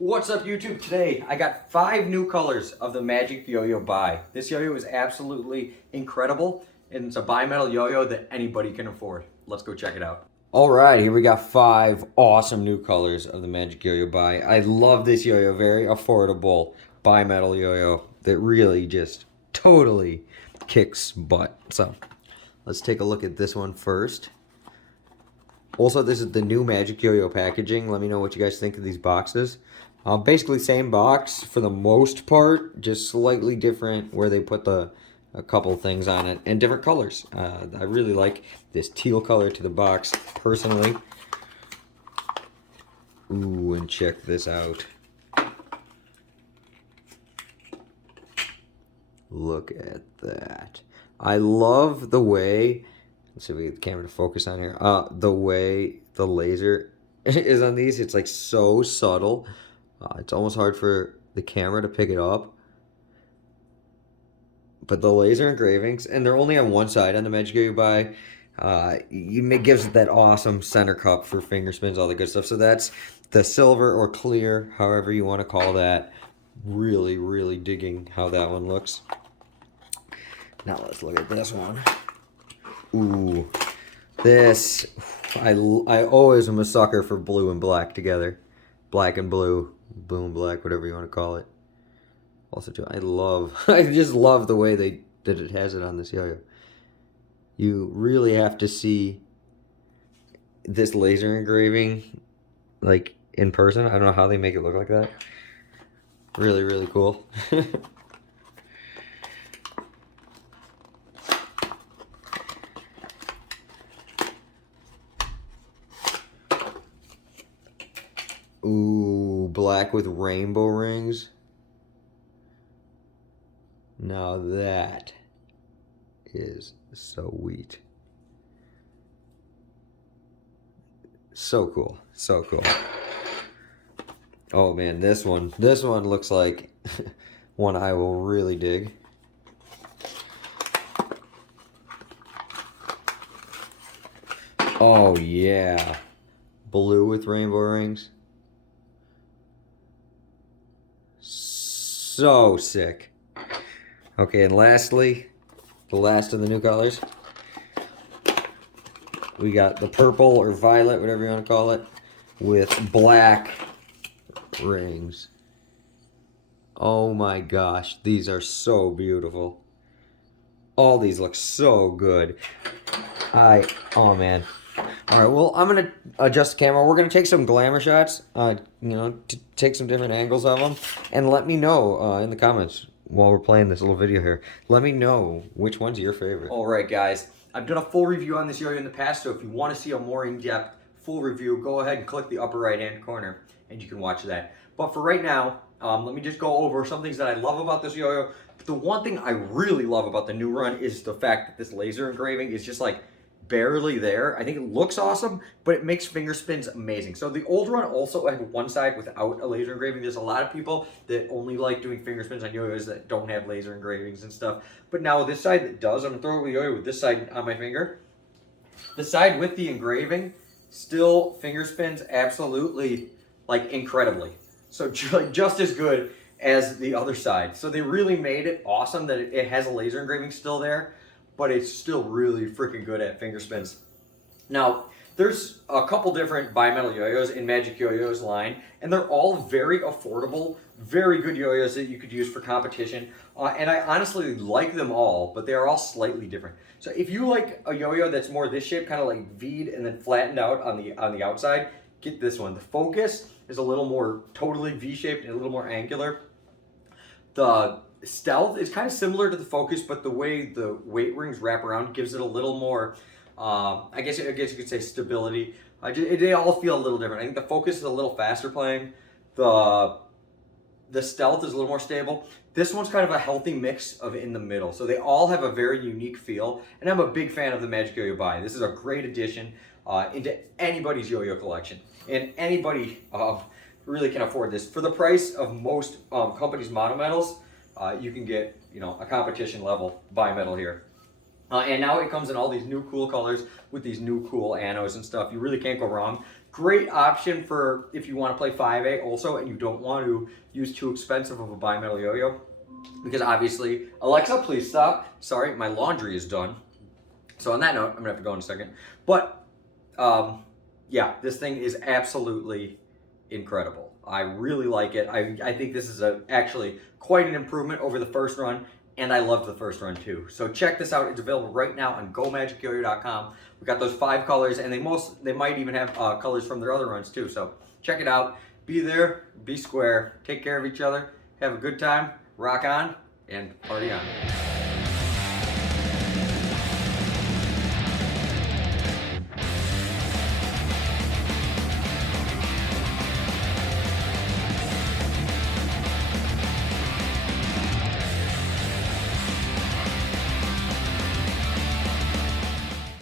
What's up, YouTube? Today I got 5 new colors of the Magic Yo-Yo Bi. This yo-yo is absolutely incredible, and it's a bimetal yo-yo that anybody can afford. Let's go check it out. All right, here we got 5 awesome new colors of the Magic Yo-Yo Bi. I love this yo-yo, very affordable bimetal yo-yo that really just totally kicks butt. So let's take a look at this one first. Also, this is the new Magic Yo-Yo packaging. Let me know what you guys think of these boxes. Basically same box for the most part, just slightly different where they put a couple things on it and different colors. I really like this teal color to the box personally. Ooh, and check this out. Look at that. I love the way, let's see if we get the camera to focus on here. The way the laser is on these, it's like so subtle. It's almost hard for the camera to pick it up. But the laser engravings, and they're only on one side on the Magic Yo-Yo Bi. Gives it that awesome center cup for finger spins, all the good stuff. So that's the silver or clear, however you want to call that. Really, really digging how that one looks. Now let's look at this one. Ooh, this, I always am a sucker for blue and black together. Black and blue, blue and black, whatever you want to call it. Also, too, I just love the way that it has it on this yo-yo. You really have to see this laser engraving, like, in person. I don't know how they make it look like that. Really, really cool. Ooh, black with rainbow rings. Now that is so sweet. So cool. So cool. Oh man, this one looks like one I will really dig. Oh yeah. Blue with rainbow rings. So sick. Okay, and lastly, the last of the new colors. We got the purple or violet, whatever you want to call it, with black rings. Oh my gosh, these are so beautiful. All these look so good. Oh man. All right, well, I'm going to adjust the camera. We're going to take some glamour shots, take some different angles of them, and let me know in the comments while we're playing this little video here. Let me know which one's your favorite. All right, guys. I've done a full review on this yo-yo in the past, so if you want to see a more in-depth full review, go ahead and click the upper right-hand corner, and you can watch that. But for right now, let me just go over some things that I love about this yo-yo. The one thing I really love about the new run is the fact that this laser engraving is just like barely there. I think it looks awesome, but it makes finger spins amazing. So the old run also had one side without a laser engraving. There's a lot of people that only like doing finger spins on yo-yos that don't have laser engravings and stuff. But now this side that does, I'm gonna throw a yo-yo with this side on my finger. The side with the engraving, still finger spins absolutely, like, incredibly. So just as good as the other side. So they really made it awesome that it has a laser engraving still there, but it's still really freaking good at finger spins. Now, there's a couple different bimetal yo-yos in Magic Yo-Yo's line, and they're all very affordable, very good yo-yos that you could use for competition. And I honestly like them all, but they are all slightly different. So if you like a yo-yo that's more this shape, kind of like V'd and then flattened out on the outside, get this one. The focus is a little more totally V-shaped and a little more angular. The stealth is kind of similar to the focus, but the way the weight rings wrap around gives it a little more, I guess you could say, stability. They all feel a little different. I think the focus is a little faster playing. The stealth is a little more stable. This one's kind of a healthy mix of in the middle. So they all have a very unique feel, and I'm a big fan of the Magic Yo-Yo Bi. This is a great addition into anybody's yo-yo collection, and anybody really can afford this. For the price of most companies' monometals, you can get, a competition level bimetal here. And now it comes in all these new cool colors with these new cool anos and stuff. You really can't go wrong. Great option for if you want to play 5A also and you don't want to use too expensive of a bimetal yo-yo. Because obviously, Alexa, please stop. Sorry, my laundry is done. So on that note, I'm gonna have to go in a second. But yeah, this thing is absolutely incredible. I really like it. I think this is actually quite an improvement over the first run, and I loved the first run too. So check this out. It's available right now on GoMagicYoYo.com. We got those 5 colors, and they might even have colors from their other runs too. So check it out. Be there, be square, take care of each other, have a good time, rock on, and party on.